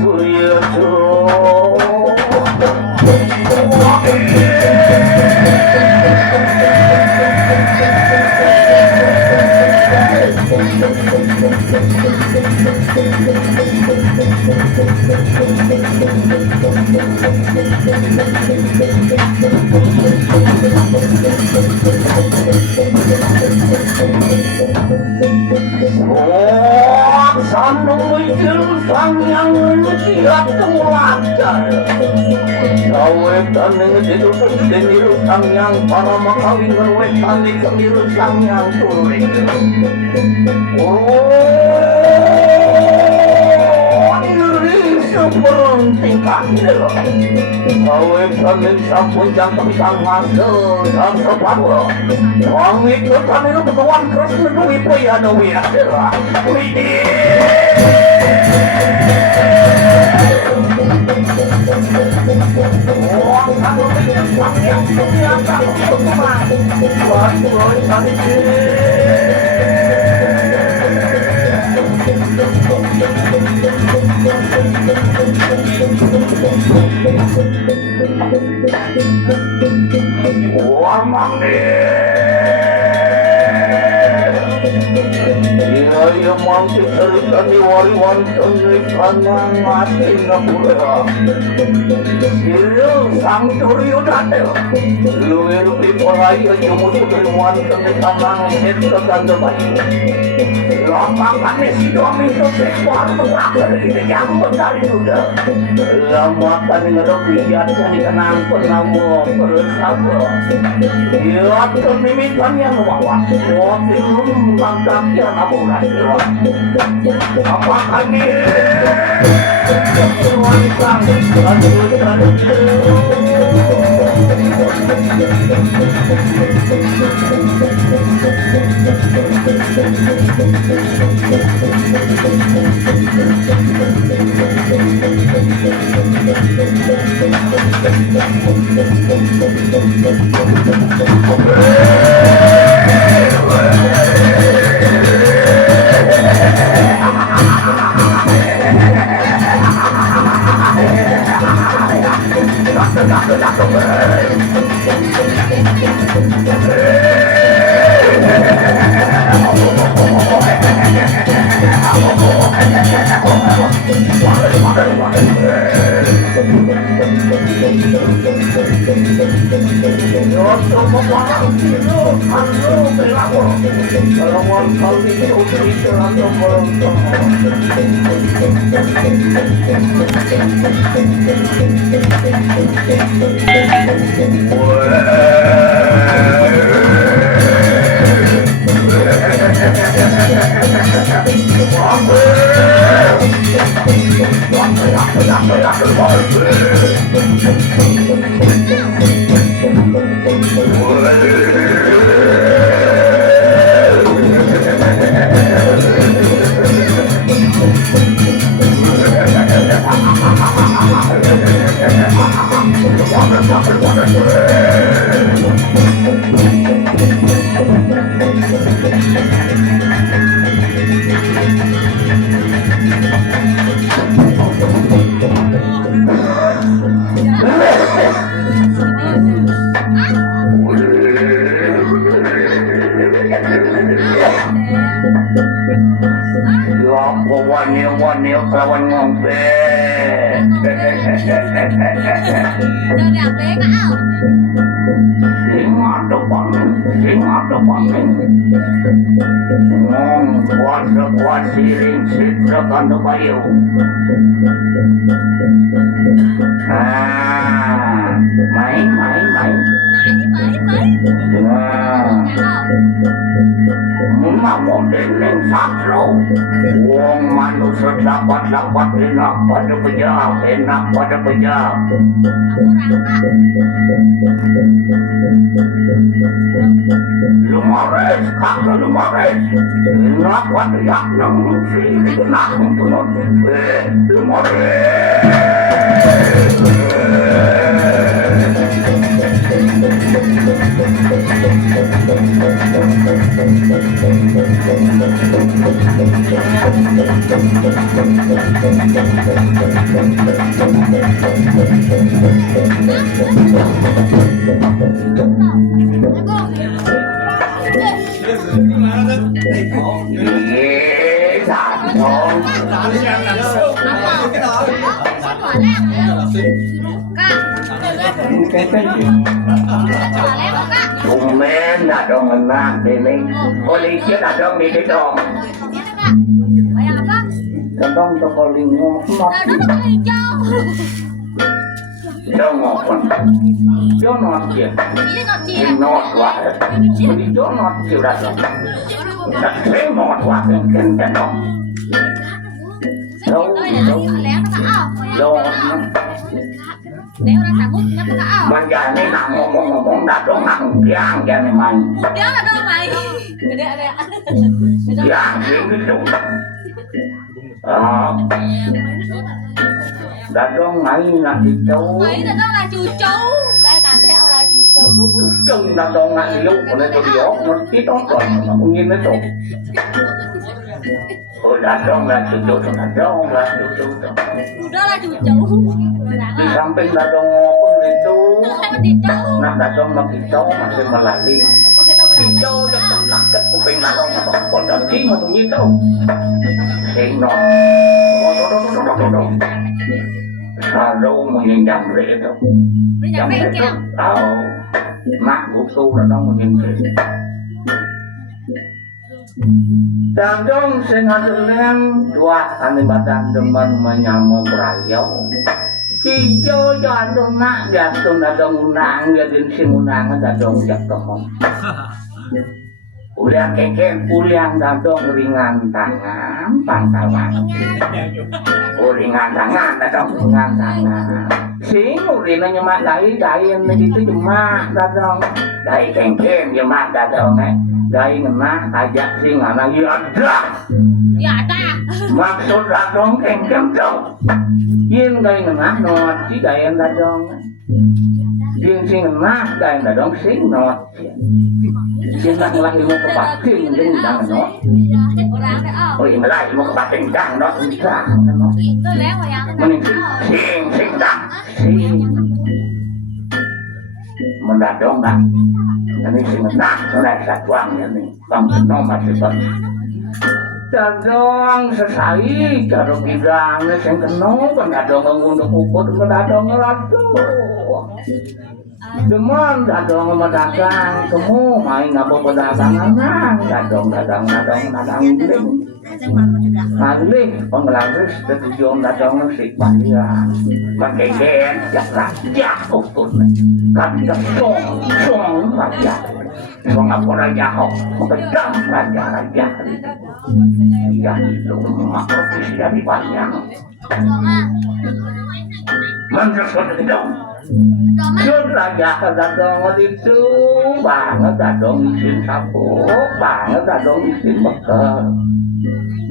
Surya sang yang siap tulajar wetan itu sendiri sang yang para makawingan wetan itu sang yang turing berhentikan wetan sampun jantung sangat dan separuh wangi ketan itu ketuan keras menunggu paya dawi adalah Iya mangkit terikan di wariwan terikan yang mati ngapura Silu sang turiu date Lu irupi polai jumut teriwan terikan yang hirta tanda bayi Lamakan isi doang itu sebuah terakhir ini yang benar juga Lamakan ngerok lihatkan ikanang penamu bersama Iya termimikan yang wawas Wakil mangkaknya naburan apakah ini wanita Wanil kawan ngombe. Sing depan. Kuat siring sitra kandu bayu. Main. Memang deneng sakro. Wong manusia dapat enak pada pejam. Lumares. Enak pada yak nang sini enak untuk lumares. đàn không cùng men là dong mình mang đi đi có đi chứ là dong đi cái dong cái dong cho có linh ngọt cho ngọt còn cho ngọt kìa ngọt quá đi cho ngọt kiểu đặt thế ngọt quá cái đó đâu đâu nếu đang hút nó có ảo mình giờ này nằm một đặt trong hàng giang cái này mình nhớ là đâu mày giang cái chỗ đặt trong này là thì cháu mấy là đó là chú cháu đây cả theo là chú cháu chung đặt trong này lúc của nên tôi hiểu một tí đó rồi mà cũng nhìn nó chỗ ôi đặt trong là chú đặt trong là chú đó là chú cháu di samping đặt trong pun itu nak đặt trong mà cái cháu mà sẽ mà lại đi cháu cho tầm lắc cái của bên đặt trong mà còn đợt tí mà cũng như đâu thì nó đâu mà nhìn nhầm rễ đâu nhầm rễ đâu mắt của tu là đâu mà nhìn rễ dan dong sengadulen dua ani badan deman menyamuk rayau hijau jadong nak jatuh nadong unang jadin sing unang dadong jatuh uliang keken uliang dadong ringan tangan pangkalan ringan tangan dadong ringan tangan sing ulina nyemak dai itu cuma dadong dai keken nyemak dadong dai ngena ajak sing ana ya ada maksud dadong kengkem dong yin dai ngena not ci dai dadong yin sing ngena dai dadong sing not yin nak lagi mau ke batin ding dang not oh ini lagi mau ke batin dang not bisa not mending sing dang sing mendadong dah ini sing ngena oleh satuan ini bang nomor sebab dadong sesai karo bidang sing kena kan dadong ngunduh ukut dadong ratu deman dadong madagang kamu main apa pedagangan dadong ling Alih pengelangris tujuan dadong sik bandia makegen jak raja ukut kan song raja song apa raja kok pedang raja ya itu makro bisa dipanjang menurut itu sudah raja dadong itu banget dadong isin sapu banget dadong isin beker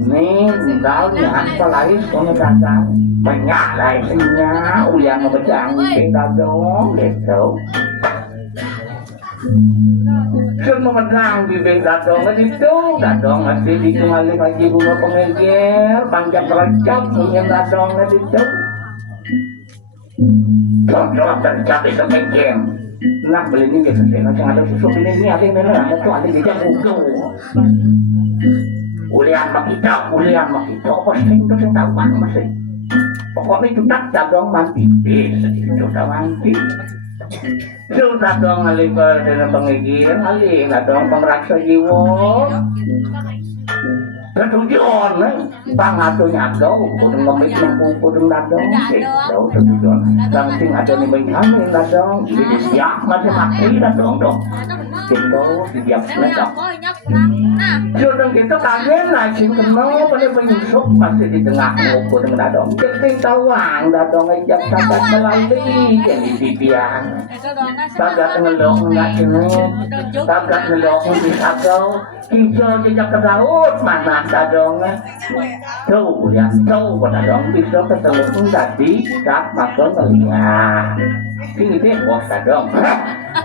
nih daunnya apalagi soalnya dadang banyak lainnya uliang ngebejang kita dong gitu semua menang di dadong itu dadong masih dikembali lagi bunga pengejar panjang tercap punya dadong itu contoh tercap itu pengen nak beli ini gitu sih macam ada susu ini ada yang mana ada tuh ada di jam ugu ulian makita pasti itu saya tahu kan masih pokoknya itu tak dadong mati sudah mati sudah dong alipar dengan pengigir alih dong pengraksa jiwa ketujuan pangatunya kau kudung ngemik lempu kudung dadong kau ketujuan langsung ada nih bengamin dadong jadi siap masih mati dadong dong kita siap dadong sudah kita kaget lah sing kenal pada penyusup masih di tengah ngumpul dengan dadong jadi tawang dadong ajak sahabat melalui jadi titian tagat ngelok nggak cenut tagat ngelok bisa kau hijau jejak ke laut mana dadong tuh yang tahu pada dadong bisa ketemu tadi saat makan ngeliat ini dia bos dadong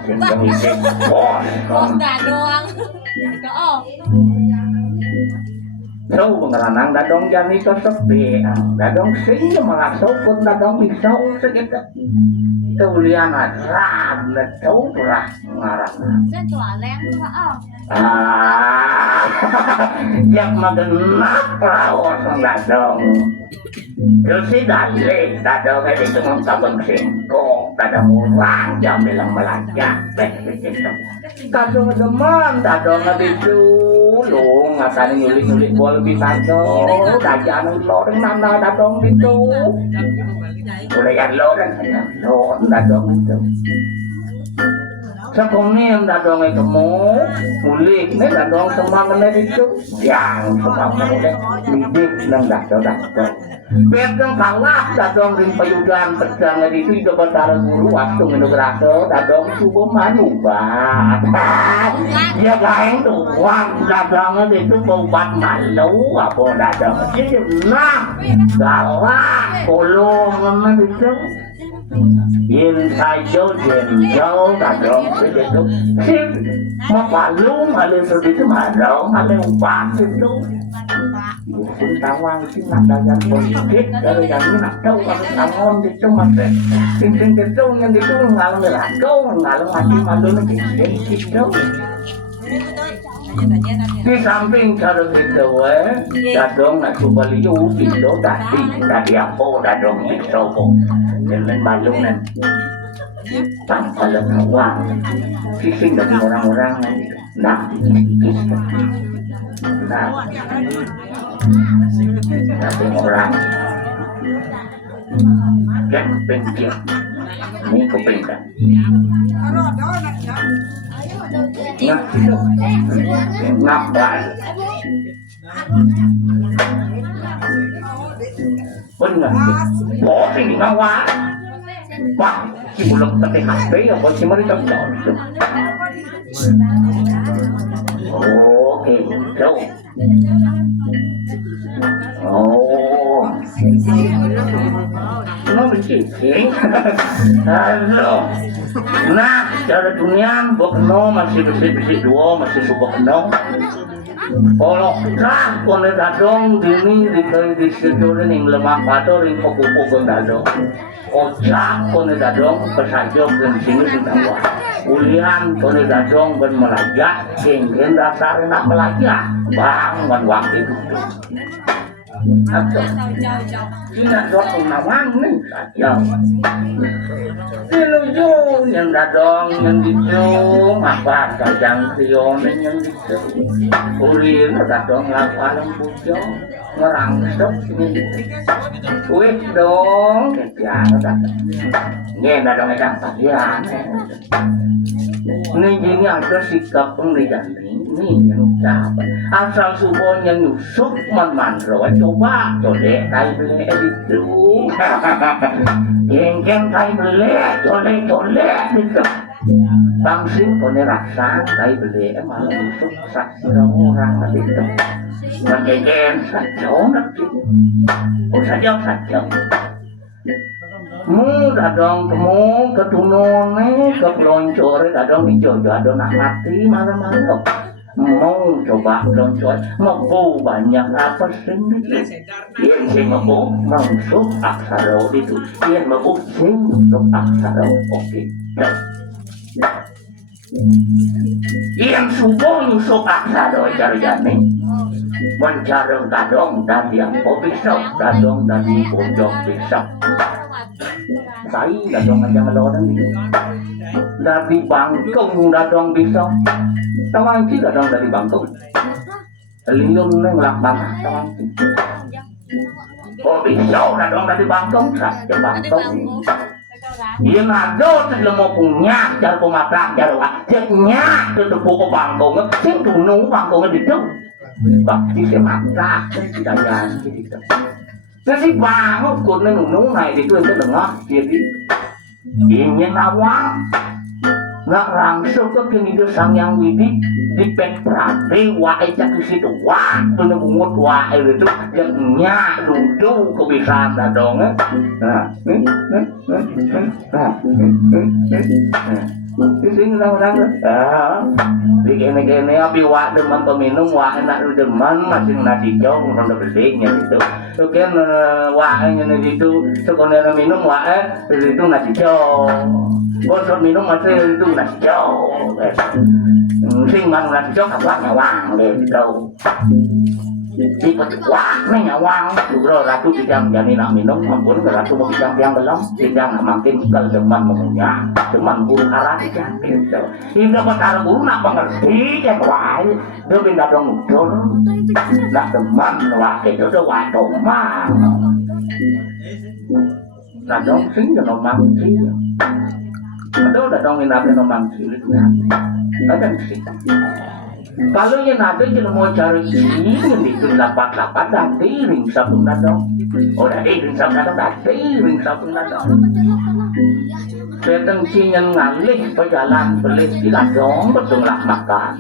ini dia bos dadong Tahu pengeranang dadong jani ke sepi dadong sing mengasau pun dadong bisa segitu tulian rad tahu berat ngarang Yang magenak lawan dadong. Terus si dali, dadong itu mentabang singkong, dadong orang jam bilang melajak, begitu. Dadong teman, dadong itu lu ngasain nyulik bola bisa tuh, dajan loreng nana dadong itu. Udah yang loreng, dadong itu. Sekolah dadong itu mulik nih dadong semangat itu yang semangat mulai midik nang dadong. Bedang kalah dadong ring payudan pedang itu juga betara guru waktu minum rasa dadong subuh manubat. Dia lain tuh uang dadong itu obat malu apa dadong itu nah kalah kolong itu. Yin sayo jauh dadong itu sih mau palu malu itu malu ubat itu tawang sih nadagan politik dari yang ini nak tahu kalau tangon itu masih cincin itu yang itu ngalung ngalung mati malu lagi itu di samping cara itu dadong nak coba liu itu tadi apa dadong itu dengan malu nanti tanpa lewat sising dari orang-orang nah tapi orang yang penting ini kepentingan ngapain benar boring ngawak wah si bulog tapi hati apa si mereka tahu oke jauh nó bị chỉ khiến nah cara dunia bukan no masih dua masih suka no kalau nah kalau dadong dini di situ ini lemah atau ring kupu dadong ocak kalau dadong pesajok di sini sudah ulian kalau dadong bermelajak ingin dasar nak melajak bangun waktu itu atau tidak suatu nawang nih saja diluju yang dadong yang itu apa kajang krion yang itu ulin dadong lakukan pujo ngerangsok ini wih dong ketiak dadong ini dadong edang pasian ini ada sikap pendidikan ini yang ucapan asal subuhnya nyusuk manro coba codek kai beli itu geng kai beli codek itu bangsin kone rasa kai beli malah nyusuk saksi orang itu menjegen sajong sajong dadong temu ketunone keploncor dadong dijojo adon nak mati malam-malam mau coba loncor mau banyak apa sih yang sih mau masuk aksara itu yang mau sing untuk aksara oke yang subuh nyusuk aksara cari-cari mencari dadong dari yang pisau dadong dari pojok pisau saya dadong aja ngeloran dari bangkong dadong pisau tawang sih dadong dari bangkong liung neng lakbang tawang sih pisau dadong dari bangkong saja bangkong yang ada sebelum mau punya cara pematrak cara wajahnya tetepuk ke bangkong sing tunung bangkongnya itu pasti sematrak jajan gitu jadi bangun kuno nung này thì tôi sẽ đừng ngó jadi ini nawang nggak langsung ke kini itu sang yang widih di petrate wae cak situ wah bener bungut wae itu yang nya duduk kebiasaan dadong nah di sini orang di kene api wak demen peminum wak enak demen masih nasi jauh orang belinya gitu kan waknya itu sekolah minum wak itu nasi jauh bosot minum masih itu nasi jauh sing mang nasi jauh kapan nyawang deh đâu di wah nih nyawang bro ratu tidak jadi nak minum ampun ratu mau tidak yang belum tidak makin kalau teman mempunyai teman guru karate kan gitu ini apa guru nak mengerti kan wah dia pindah dong muncul nak teman wah itu tuh wah tomang nak dong sing jangan mangsi ada udah dong minat yang mangsi itu ada sih kalau yang ada jangan mau cari ini itu lapat-lapat nanti ring sabun dong udah ring sabun dong nanti ring sabun dong Sedang cinyan ngalih berjalan belis di ladong bertunglah makan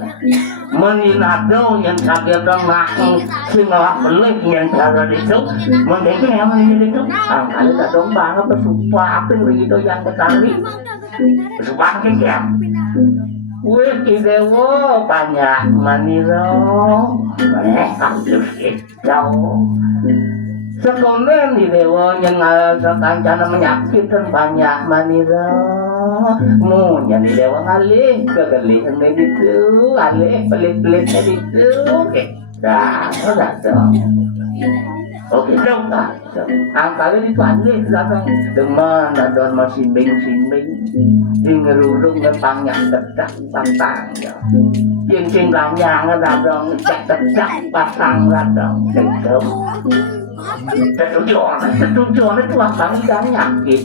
meninado yang sakit dong ngakang singalah belis yang cara itu mendengke yang ini itu kali ladong banget bersumpah itu yang bertali bersumpah kan wih idewo banyak maniro kampus itu sekolah di dewa yang kancana menyakitkan banyak maniro mu yang di dewa ngalih kegelian itu alih pelit-pelitnya itu dah udah dong oke dong tak angkanya itu alih datang teman dan masih simbing ngerurung banyak tetap pantang yang lanyang radang tetap pasang radang tetap Ketujuan itu abang yang nyakit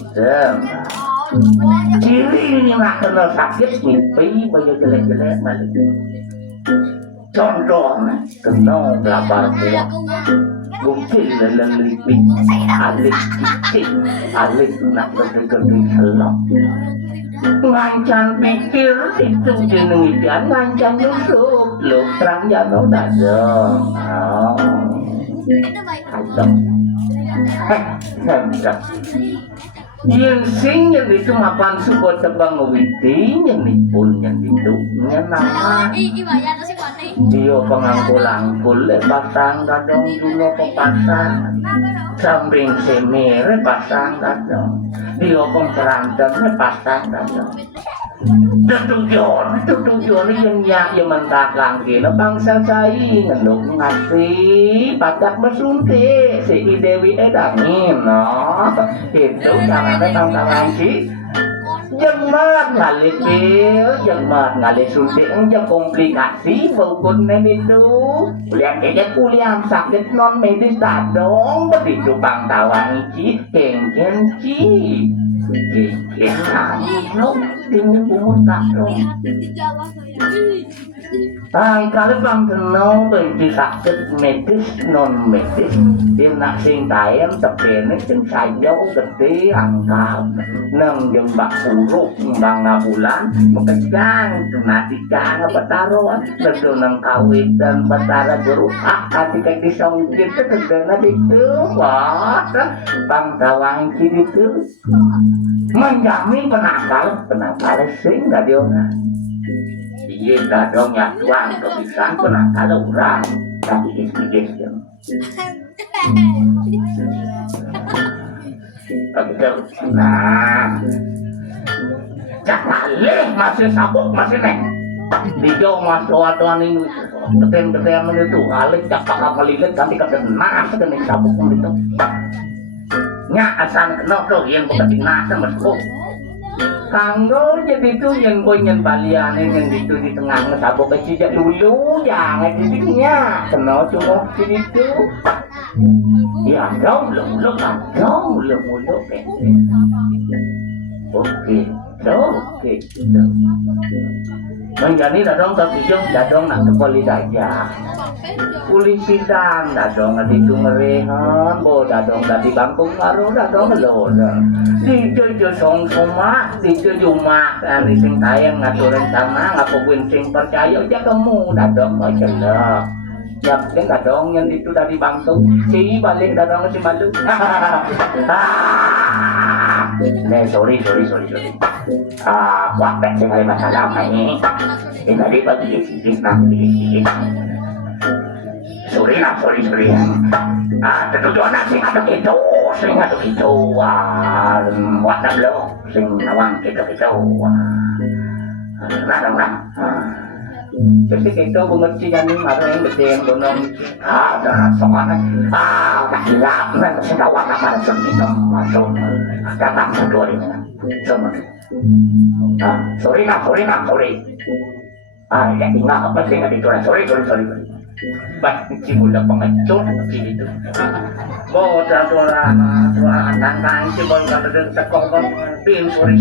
ciri ini nak kena sakit mimpi baju jelek-jelek balik contohnya kena lapar buah mungkin lelipik alik cicik alik nak gede-gede selam ngancan pikir itu jeneng ikan ngancan nyusup lo terang jano dadong yang sing yang itu mapan suku tebang witi yang dipun yang itu nama dia pengangkul-angkul pasang dadong dulu pasang samping semir pasang dadong dia pemperantan pasang dadong tujuan yang mentakang kena bangsa saya ngenduk ngasih padak bersuntik si Dewi edangin no itu caranya bangsa ngasih jemat ngalih pil jemat ngalih suntik yang komplikasi baukunnya itu kuliah sakit non medis dadong begitu pangtawang iji kengkenci tinggal umur tak dong. Kalau bang kenal benci sakit medis non medis, dia nak sing tayang sepene sing sayau gede angkap, nang jembak puruk bang bulan, mekejang nanti jangan petaruan, betul nang kawin dan petara berusak, hati kayak disong gitu kedena itu, wah, bang tawang kiri itu. Menjamin penakal sing dari orang iya dadong ya tuang kebiasaan penakal orang tapi istigis ya begitu nah cakalih masih sabuk masih neng dijauh masuk atuan ini keten-keten itu alik cakap apa lilit nanti kena sekali sabuk itu nya asal kena tuh yang bukan dinasa mesuk kanggo jadi itu yang boyen baliane yang itu di tengah sabuk kecil dulu jangan dirinya kena cuma itu ya dong lu kan dong lu oke menjadi dadong terpijung dadong nak kepoli saja kulit pisang dadong itu ngerehan bo dadong tadi bangkung baru dadong lho dijo song soma dijo jumak di sing tayang ngatur rencana ngapain sing percaya aja kamu dadong mau celak yang dadong yang itu tadi bangkung si balik dadong si malu sorry waktu saya kali masalah ini tadi pagi nanti sorry tentu nasi ada itu sing ado gitu wadah lo sing nawang gitu nah jadi kita mengerti kan ada yang gede yang gunung ada semuanya hilap sing nawang apa sing masuk datang satu ini cuma sorry ya tinggal apa sih nggak dijual sorry bah cimula pengecut gitu mau orang nang cimol kalau ada sekolah pin sorry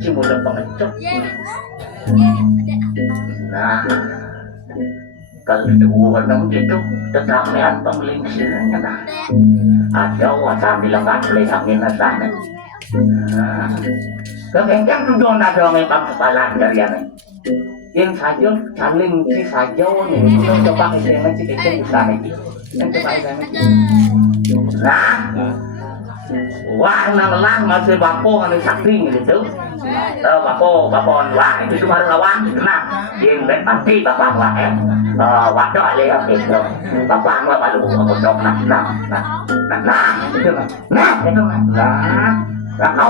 cimula pengecut nah kalau itu orang gitu tetanggaan penglingsirnya nah ada wasan bilang nggak boleh angin sana kegenggang tujuan ada orang yang kepala dari aneh yang saja saling si saja nih kita coba istilahnya si kita bisa nih yang coba istilahnya nah wah nang masih bapo anu sakti gitu bapo wah itu cuma lawan nah yang pasti bapak lah waduh alih gitu bapak mah baru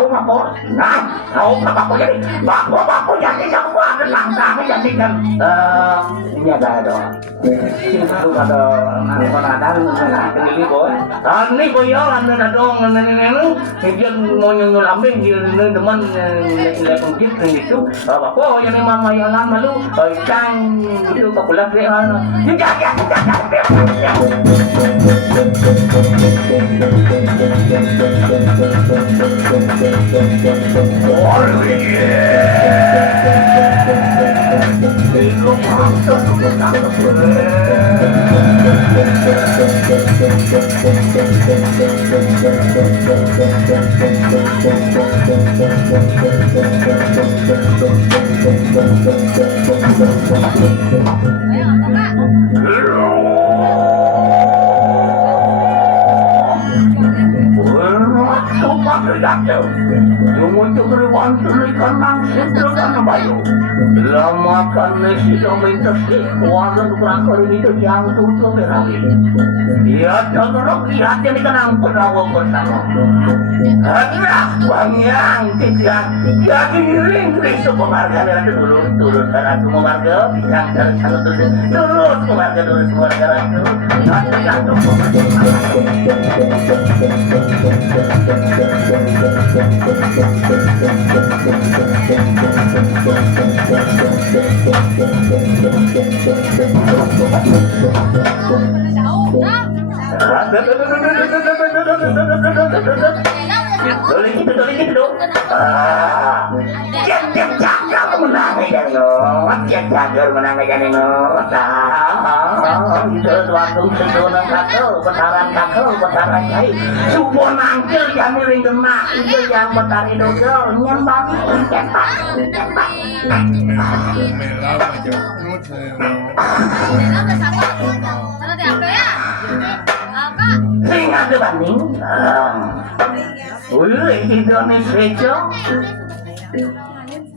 ngomong nah kau bapo jadi bapo jadi yang buat langkah jadi kan ini ada itu ada ini boy ini boy ada dong ini mau nyusul ambing di teman lepas gitu bapo yang mama yang lama lu cang itu kapulah dia Lamakan sudah minta warga berakar itu yang tutup lagi. Dia terus lihat ini kan perawat bersama. Karena banyak tidak jadi ring itu penghargaan itu turun karena semua warga bisa turun keluarga dulu semua negara itu. Jagal menangkan itu waktu sedonan petaran kai subuh nangkil yang miring demak itu yang petar itu nyembang cepat ingat dibanding Indonesia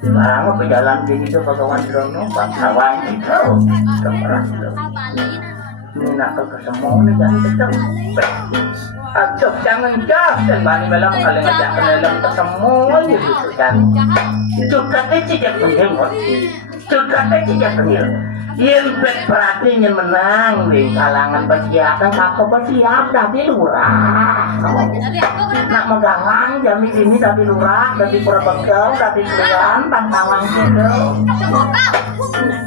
Bang, berjalan begitu kawan drono, kawan itu kemeras loh. Ini nak ke semua ni jangan tetap. Acok jangan dan bani melang kalian ngajak dalam ke semua ni gitu kan. Sudah kecil penghemot, sudah kecil penghil. Yang berarti yang menang di kalangan persiapan kakak bersiap dari lurah. Nak megangan jami ini dari lurah, dari Purabekal, dari Kelurahan, Pantawang gitu.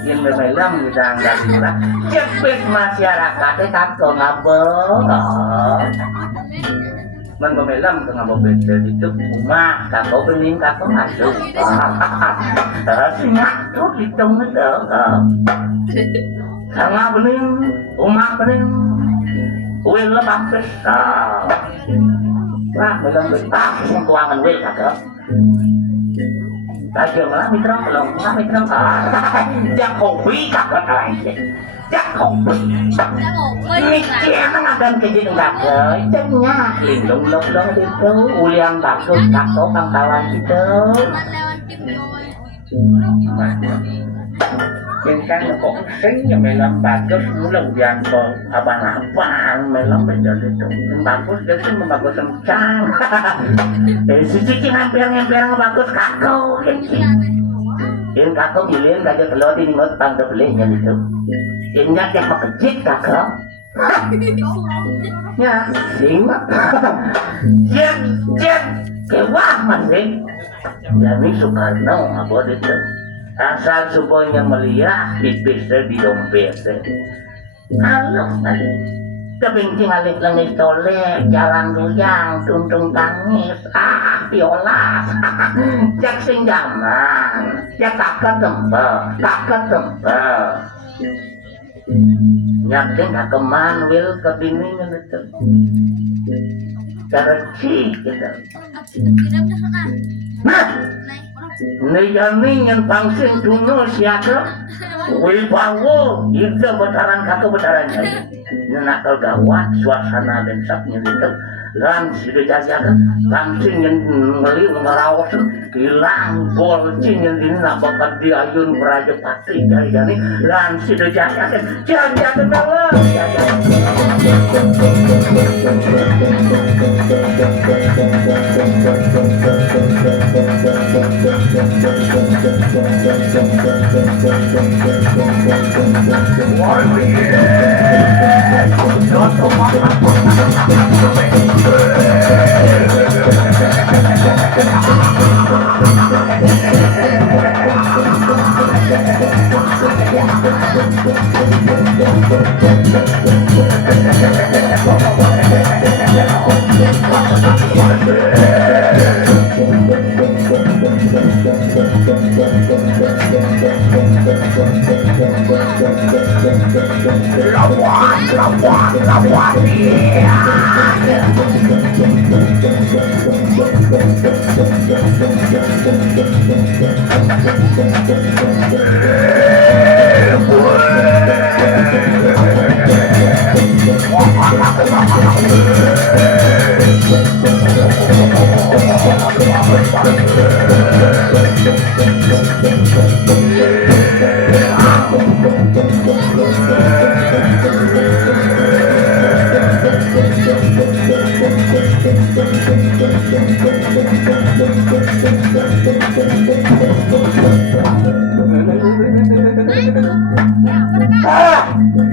Yang memelang bisa dari lurah. Cepet masyarakatnya kakak ngabel. Memelang tengah mobil itu rumah kakak bening kakak masuk. Singat tuh hitung itu. Sama bening, rumah bening, wil lebah besar. Wah, belum besar, keuangan wil kakak. Lagi malah mitra belum, mitra jak kopi kakak lain. Jak kopi. Mikir akan kejadian kakak, itunya lindung itu, ulian kakak pangkalan itu. Kan kok sing melam bagus mulang yang kok abang-abang melam menjadi itu bagus jadi bagus kencang si cici ngambil bagus kakau ini kakau giliran gajah telur ini ngot tang terbelinya gitu ini yang makejit kakau ya lima jet kewah masih jadi Soekarno apa itu asal supaya melihat pipisnya di dompet kalau tadi kebincing alik langit tolek jalan duyang tuntung tangis piolas cek sing jaman cek kakak tembel nyakin kakeman wil kebiningan itu cara cik gitu nah Nayani yang pangsing tunyo siaka wibawo itu betaran kakak betarannya nakal gawat suasana bensaknya gitu dan sudah jajakan pangsing yang ngeliu ngerawat hilang bolcing yang ini bakat diayun beraja pati dari dan sudah jajakan jajakan dalam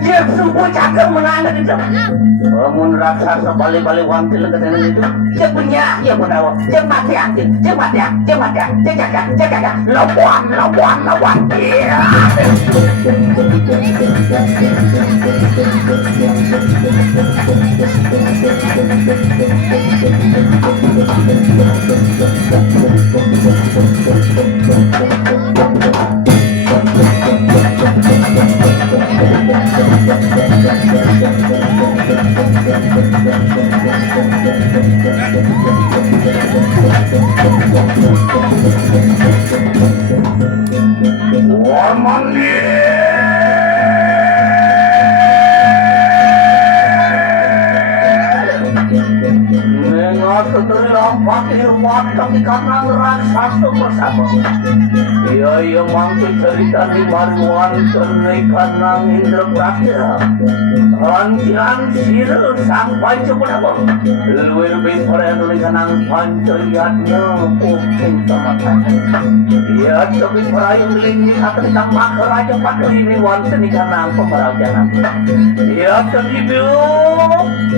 Dia subuh cakap menangis itu. Bangun raksasa balik-balik wantil ke sana itu. Dia punya, dia menawa. Dia mati angin, dia jaga. Lawan. Iya. Iya mangke cerita di maruan kenaikan nang Indra Prakya Rantian sirel sampai cepet luwir bintore nulikan nang panceriatnya kuping sama tanya iya tapi perayung lingni akan tambah keraja pada ini wanten ikan nang pemerajanan iya tapi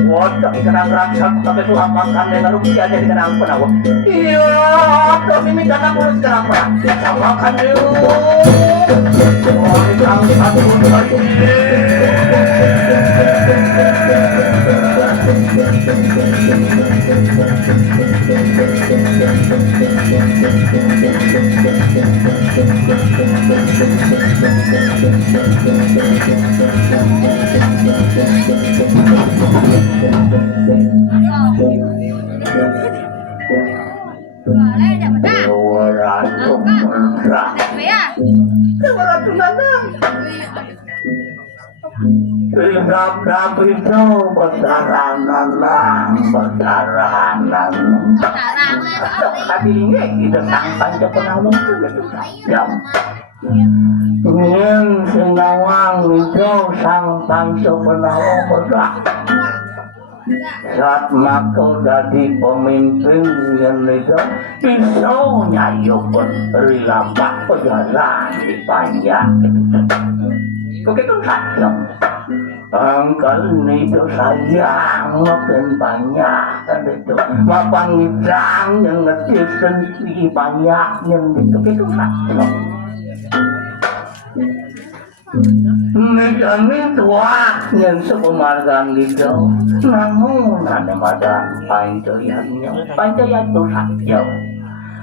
wadah ikan nang raksasa sampai tuhan makan dengan rupiah jadi ikan nang penawa iya tapi minta nang urus ikan nang penawa samakan yuk ikan satu lagi Boleh dapat dah. Berapa itu bertaranan tapi ini kita sampai ke penawang itu jam Yen sinawang itu sang panso penawa berat. Saat mako jadi pemimpin yang itu pisaunya yukun rilapak pejalan di panjang. Begitu saja. Angkal itu sayang makin banyak itu. Mapan ngidang yang ngecil sendiri banyak yang itu. Begitu saja. Ini tua yang sepemargan gitu. Namun ada madan pancayan itu saja.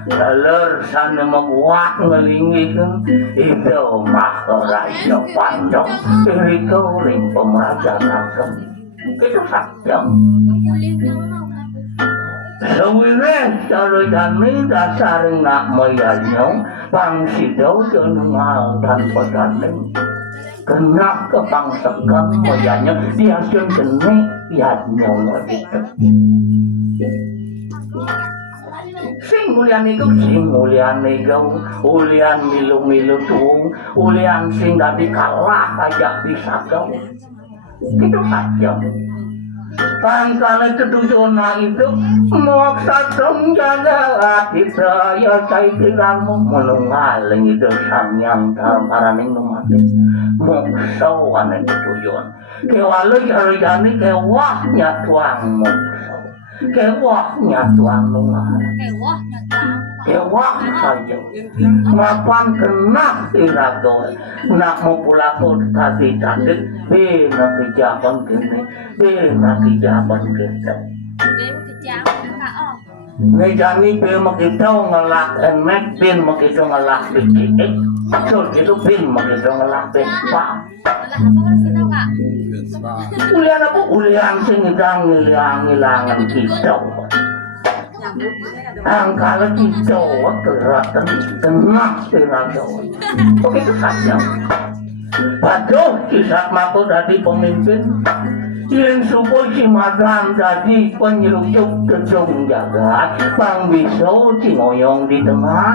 Lalu sana membuat ngelingin itu maharaja pandang. Itu ring pemerajakan. Itu saja. Sebenarnya kalau kami dasar nak mayanya pangsidau kenal dan pedaling. Kena kepangsakan mayanya dia sendiri yadnya ngerti. Sing ulian itu, ulian milu-milu tuh, ulian sing dadi kalah aja bisa kau. Itu saja. Pangkala kedujona itu moksa jaga hati saya kiramu menungaling itu samyang dalam paraning numate moksa wane kedujon kewalu jarojani kewahnya tuang moksa kewahnya tuang nungal kewah saja mapan kena irago nak mau pulako tadi tadi bina kejaban kene bina kejaban kene ngejani be makito ngelak emek bin makito ngelak bikik so itu bin makito ngelak bespa ulian apa ulian sing ngilangan kita angkala kita keratan tenang tiraga begitu saja. Paduh kisah mako dari pemimpin yang supaya si madam jadi penyelucup gedung jagat bang biso si ngoyong di tengah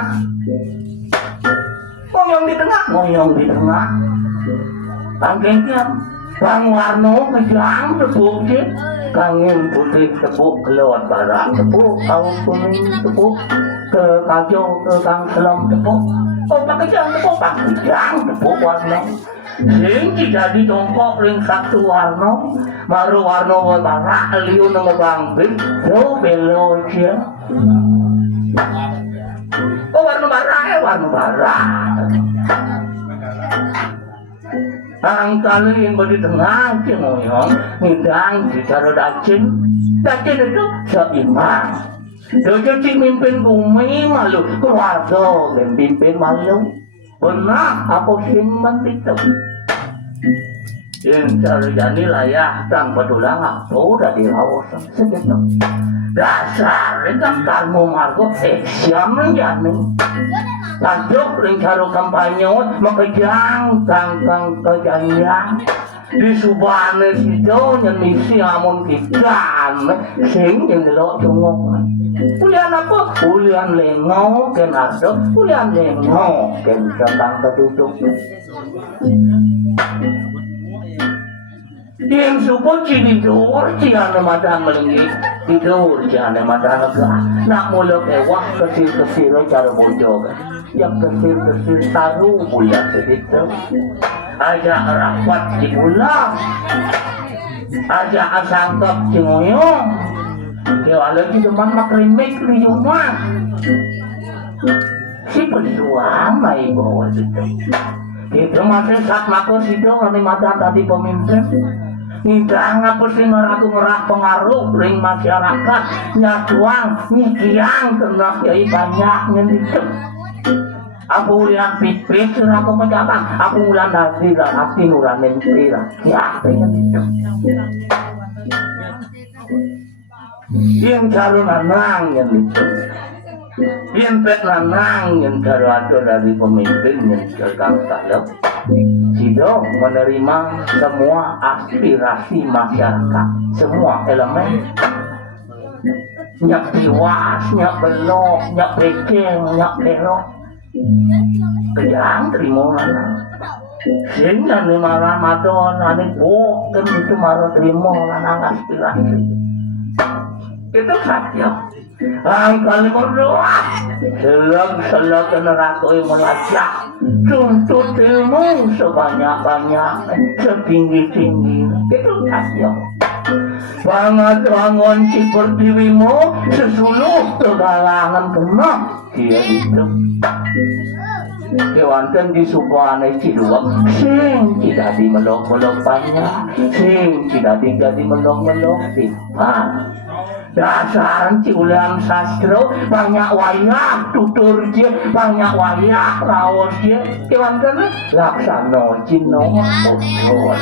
bang kengkiam bang warno kejang tepuk sih kangin putih tepuk kelewat barat tepuk kaum kuning tepuk ke kajo ke kang selam tepuk oh pakai jang tepuk pakai jang tepuk warno sing jadi tongkok ring satu warno maru warno barat liu nang bangbit so belo cia oh warno barat angkalin bodi tengah cengoyong ngidang bicara dacin itu seiman dojo cing mimpin bumi malu keluarga dan pimpin malu benar apa sing mentitu yang sarjani layak tang pedulang aku udah dilawasan segitu dasar kan kamu margo siam menjani lanjut ringkaro kampanye makejang kang kejanjian di subane sido yang misi amun kikan sing yang delok cungok ulian apa? Ulian lengo ken ado ulian lengo ken kang keduduk yang support tidur jangan madang melenggi tidur jangan madang lega nak muluk ewah kesir cara bojok yang kesir taruh bulan segitu aja rapat di bulan aja asangkap cengoyong kewala di depan makrimik di rumah si pejuang mai bawa itu itu masih saat makor sido kami madang tadi pemimpin ngidang apa sih merah pengaruh ring masyarakat nyatuang nyikiang kena kiai banyak ngenditu aku ulian pipit aku menjabang aku ulian nasi dan hati nuran mentira ya ngenditu yang calon anang ngenditu yang pet lanang yang terwajar dari pemimpin yang tergang talep Sido menerima semua aspirasi masyarakat, semua elemen nyak tiwas, nyak belok, nyak beceng, nyak belok kejang terima mana sehingga nih marah madon ane bukan itu marah terima mana aspirasi itu saja kali berdoa selag neraka yang melacak tuntut ilmu sebanyak-banyak setinggi-tinggi itu saja bangun cipertiwimu sesuluh kegalangan kena dia itu kewanten di subane ciluang sing tidak di melok-melok banyak sing tidak di melok-melok timpan dasar ciulan sastro banyak wayak tutur dia banyak wayak raos dia kewanten laksana cino bocor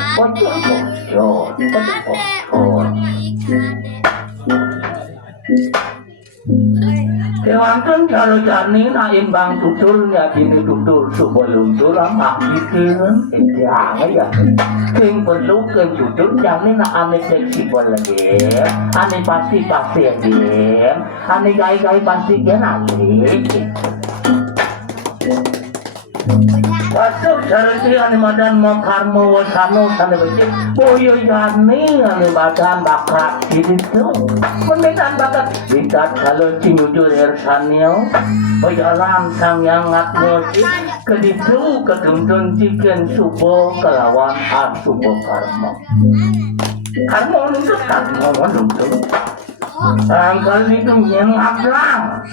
kewanten kalau jani na imbang tuturnya dini tutur subeluntur amak bikin jangan ya sing perlu ke tutur jani na ane fleksibel lagi ane pasti lagi ane gai pasti lagi Pasok sarati ane madan makarmo wasano sana becik boyo jani ane madan bakat gitu mendekan bakat bidat kalau cinujur ersanio bayalan sang yang ngatmosi keditu ketuntun ciken subo kelawan asubo karmo untuk karmo menuntung angkal itu yang ablang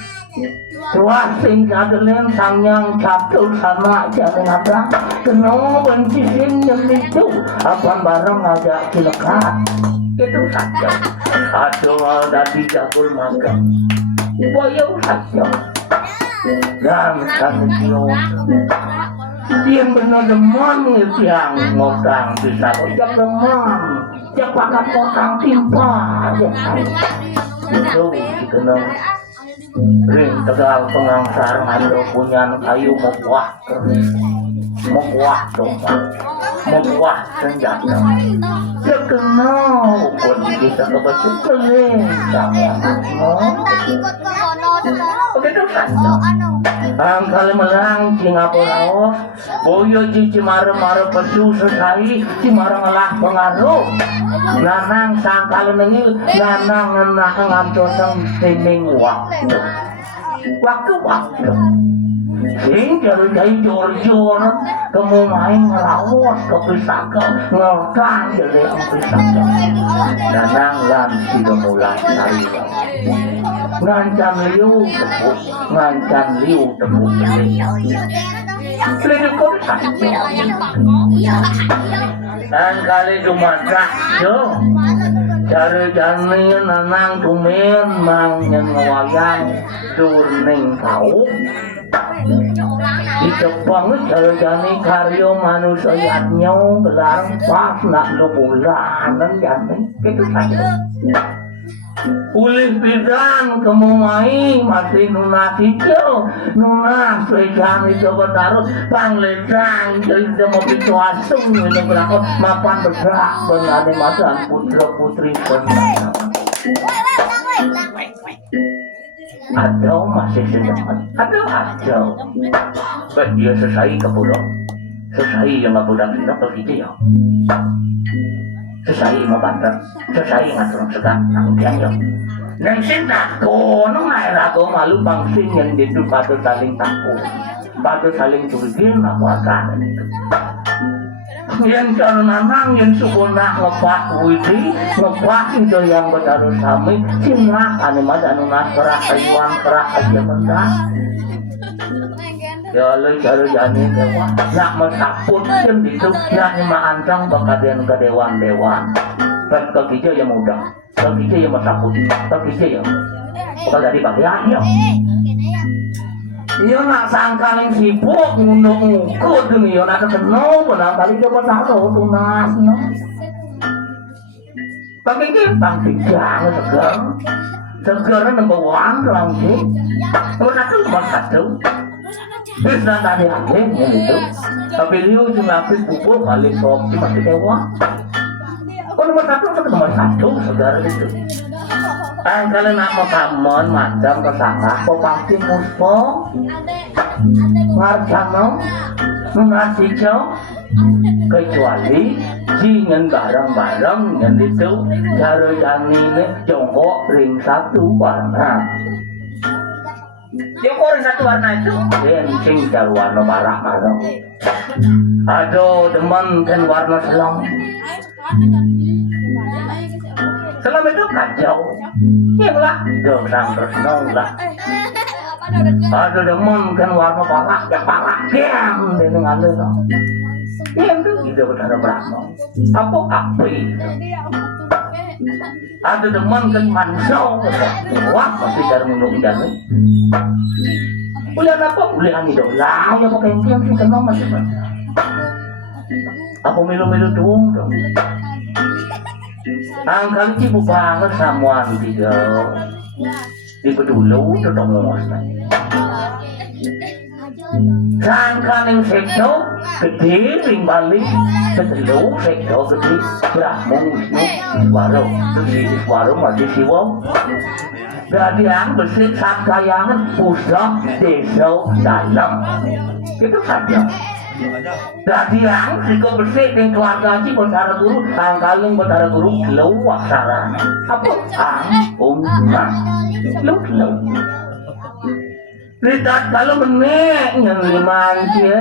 tuah sing kadelen sangyang catur sama jangan apa kena benci sing yang itu apa bareng agak kilekat itu saja aduh dadi jakul makan boyo saja dan sanyo yang benar demam itu yang ngotang bisa yang demam yang pakat ngotang timpa aja itu dikenal ring tegal pengangsar ngando punyan kayu mebuah dong mebuah senjata sekenal pun bisa kebetul keling sama begitu saja kali melang Singapura boyo ji cimara pesu sesai cimara ngelah pengaruh lanang sangkal nengil lanang ngenah ngantoseng tining waktu sing jari jor-jor kamu main ngelawas ke pisaka ngelkan dari yang pisaka lanang lan si kemulang nari ngancan liu tepuk seliduk kau saja dan kali Jumatah yo cari jani nanang tumen mang yang ngewayang turning kau di Jepang cari jani karyo manusia yatnya gelar pas nak bulan jani itu saja Ulih pidan kemumai masih nuna hijau nuna sejan itu bertaruh pangledang jadi mau pitu asung itu berlaku mapan bergerak benade masan putra putri benar atau masih sejaman atau dia selesai ke pulau selesai yang ngabudang tidak begitu ya selesai membantar selesai ngatur segan kemudian ya neng sinta kono ngai rago malu bangsin yang itu patut saling takut patut saling turun apa akan itu yang karena nang yang subona ngepak widi ngepak itu yang berdaru sami cina animat anu nasrah kayuan kerah aja mendah ya lu cari jani dewa nak mesaput sim itu nak maancang bakadian ke dewan kekija yang muda kekija yang mesaput kekija yang bukan dari bagiannya iya nak sangka yang sibuk ngunduk-ngukut iya nak kesenau benar kali coba taruh tunas kekija bangkit jangan segar number one langsung nomor satu bisa tadi angin gitu tapi liu cuma habis pupuk kali kopi masih dewa nomor satu saudara itu kalian nak kamon macam kesana kok pasti muspong Marjano mengasih kecuali jingan barang-barang yang itu cara yang ini jongkok ring satu warna. Jongkok ring satu warna itu kencing dari warna marah-marah. Aduh demen kan warna selam. Selam itu kacau. Inilah dorang terus nonglah. Ada demen kan warna parah, ya parah diam dengan lu. Diam tuh tidak benar berapa. Apa api? Ada demen kan mansau, wah pasti dari minum jalan. Ulian apa? Ulian itu lah, ya pakai yang sih kenal masih banyak. Apa milu-milu dong? Angkali cipu banget sama tiga. Di pedulu itu dong ngomong. Sangka yang sekto gede ring balik sedelu sekto gede Brahmo Wisnu Iswaro masih siwa Gadian bersih satkayangan pusat desa dalam itu saja. Gadian siko bersih dengan keluarga si betara guru angkalung betara guru keluar sarana apa lu lihat kalau menek yang limanci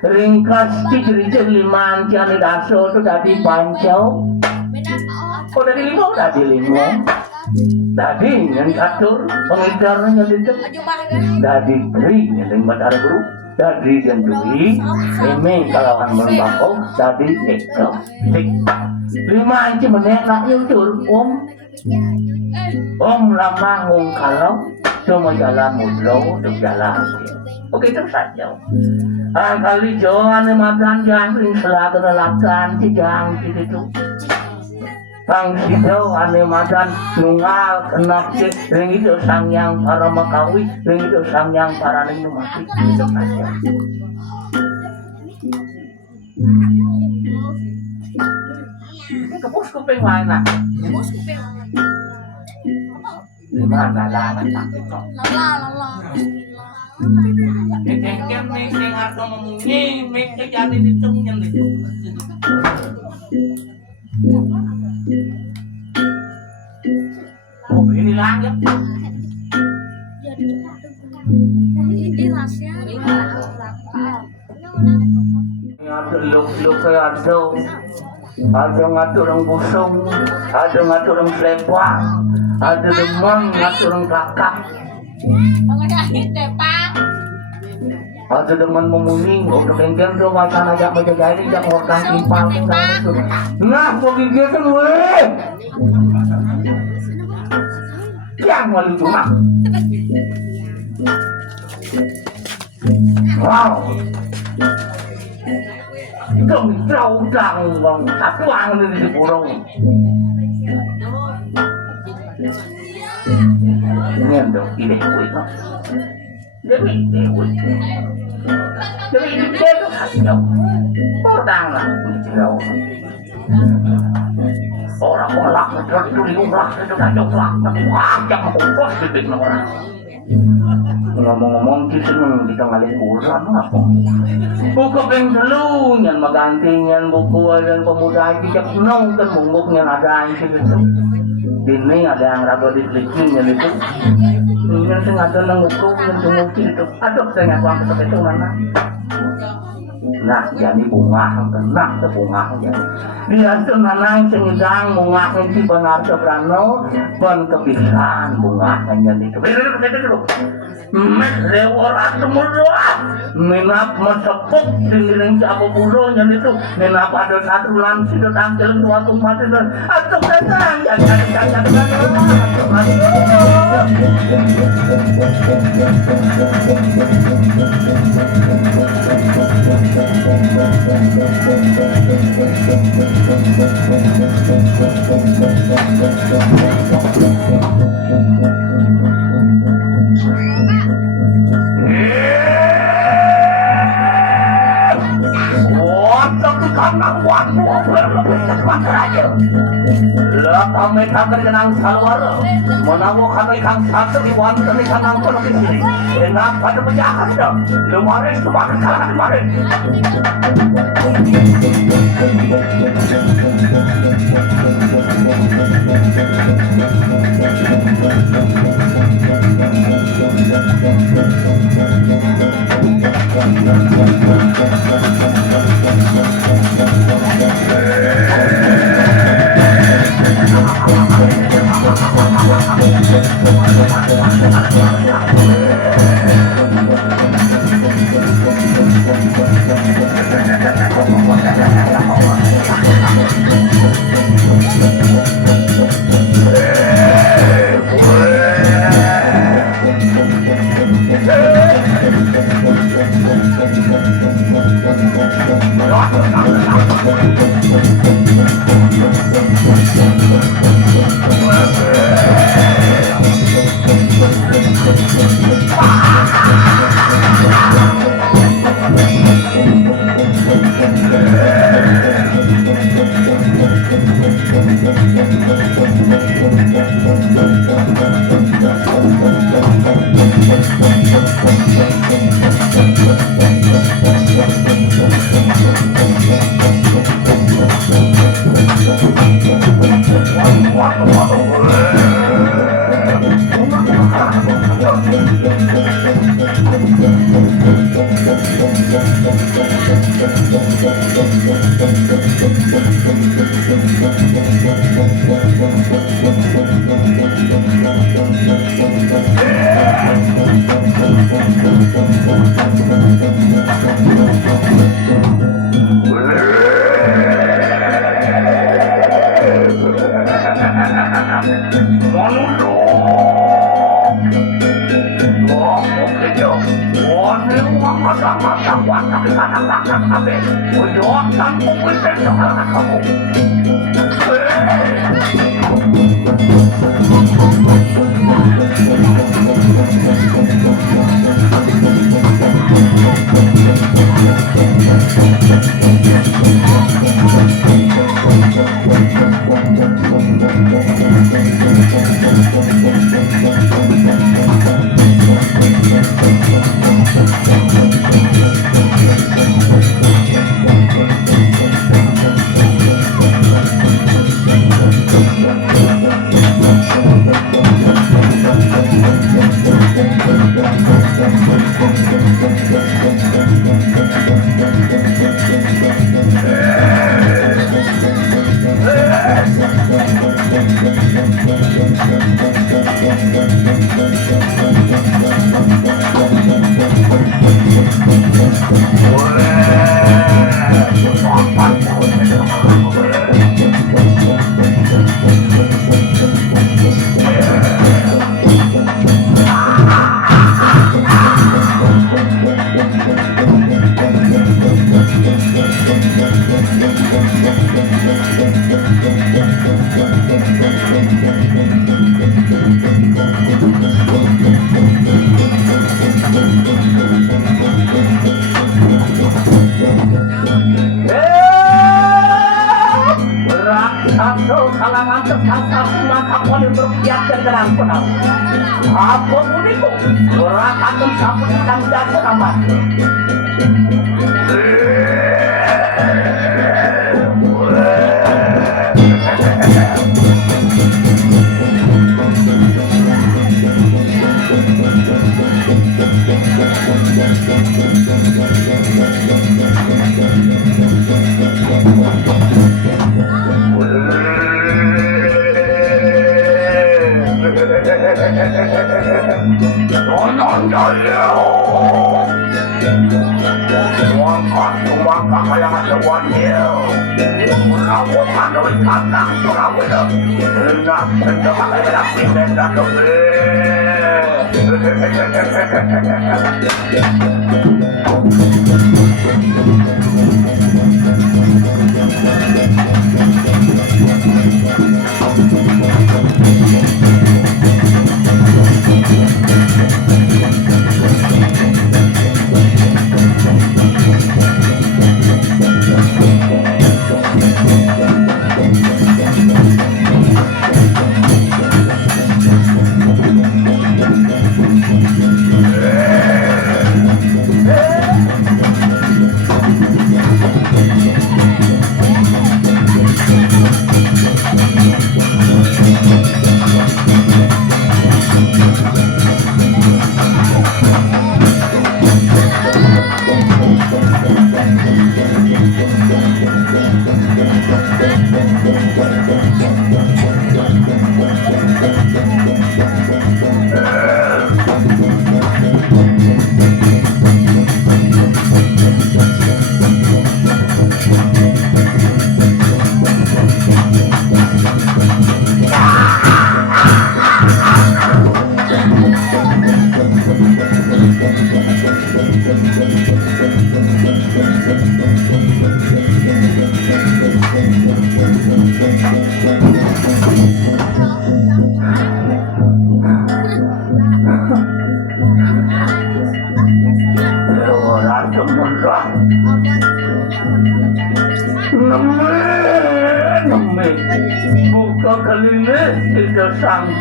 ringkas tiga limanci ane daso itu tadi pancau. Oh dari lima tadi yang atur pengicarnya yang itu tadi tri yang batara guru tadi yang dui ini kalawan membangkau tadi ekor limanci menek nak nyucur om lama ngong kalau cuma jalan mudro untuk jalan. Oke itu saja. Kali jangan makan jangkring selatan lakan cijang itu. Kang situ ane makan nungal kenak ring itu sang yang para makawi ring itu sang yang para ning mati itu saja. Ini kepus kuping mana? Kepus kuping. Mana lawan tak lala bismillah ning arto memungi mik jadi ditungnya itu oh ini langit ini rasnya ada luk kayak ada ngatur orang busung ada ngatur orang selempang ada demam ngatur orang kakak ada demen memuning untuk engkel tuh macam aja menjaga ini yang orang timpal nah begini kan weh yang malu cuma wow Không trâu trăng vòng sắp quang lên thì bộ đông nghe được đi để quỷ nó để bị đi chết nó thật nhau có đang là đâu orang lak itu diulak itu dah joklak wah jangan kok sedikit orang ngomong-ngomong sih seneng kita ngalih urusan apa buku pengelu yang magantingan buku dan pemuda bijak nong kan munguknya ada yang gitu ini ada yang ragu di klikingnya itu ini saya nggak ada nangukuk yang tunggu itu aduh saya nggak tahu apa itu mana nah jadi bunga tenang bunga jadi dia tuh nanang sengidang bunga itu benar seberano pun kepikiran bunga hanya itu betul lewat semua minap mesepuk tinggiring apa bulu yang itu minap ada satu lansi itu tangkil dua tumat itu atau datang jangan kami takkan kenang salwar, menawo kami kang satu di wanita di kanang kono di sini. Enak pada penjahat dah, lumaris kemarin kalah kemarin.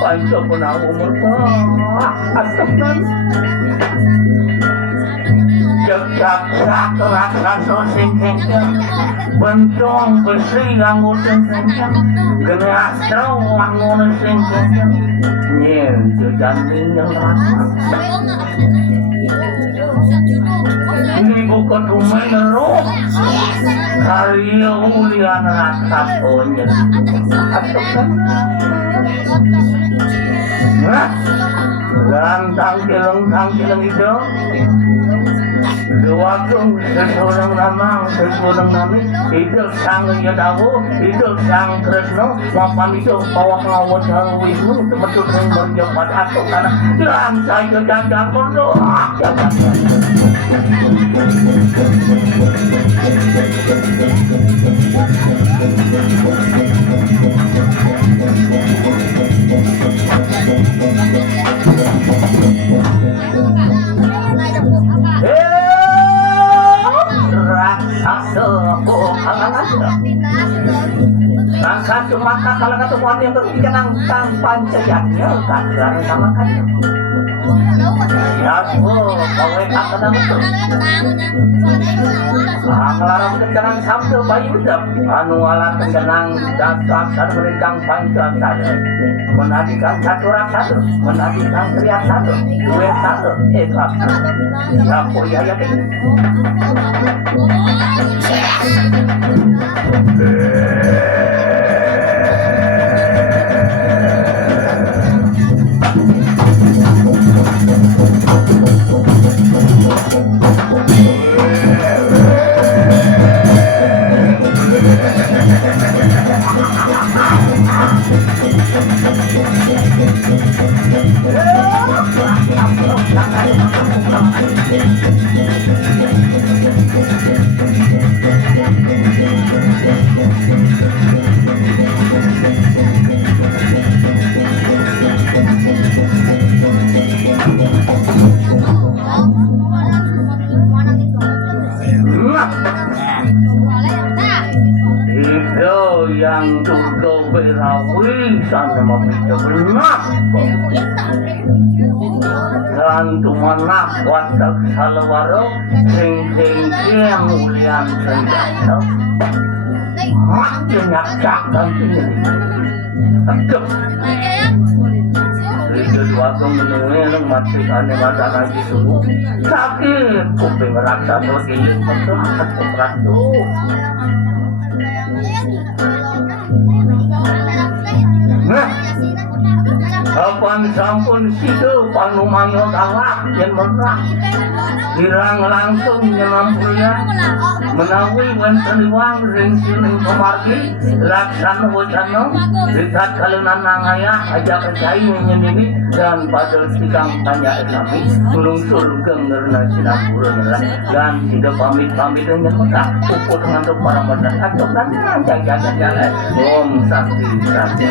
panca punang umur atepan jejak sakrak rasa sing kengkeng bencong besi nganggo sing kengkeng gene astro nganggo sing kengkeng nyen jejanding yang rasa ini bukan rumah neruk karya ulian rasa onyet atepan gantang kileng itu Dewakung seseorang namang seseorang nami itu sang Yadawu itu sang Kresno mapan itu bawah ngawat sang Wisnu betul yang berjabat atau karena dalam saya jangan berdoa Rangka cuma kalau ketemuan yang berkenang pancayanya kadang sama kan ya kowe kadang betul ngelarang kenang sabda bayi udap anu alat kenang dasar dan merendang pancasila menadikan satu satu menadikan kriat satu dua satu ikhlas ya ya ya yang tudo berawi sana memikir benar dan tumanak watak salawaro sing yang mulian senjata makin nyaksakan sini tegap itu waktu menunggu mati ane mata lagi subuh sakit kuping rasa begini menangkat keberat tuh Kapan sampun situ panumanyo galak yang merah dirang langsung nyelampunya menawi wenten wang ring sining kemargi laksan wajano dikat kalunan nangaya aja kecai menyendiri dan pada sikang tanya esami tulung surgeng ngerna sinapura ngerah dan tidak pamit dengan merah puput ngantuk para merah atau dan jalan om sakti sakti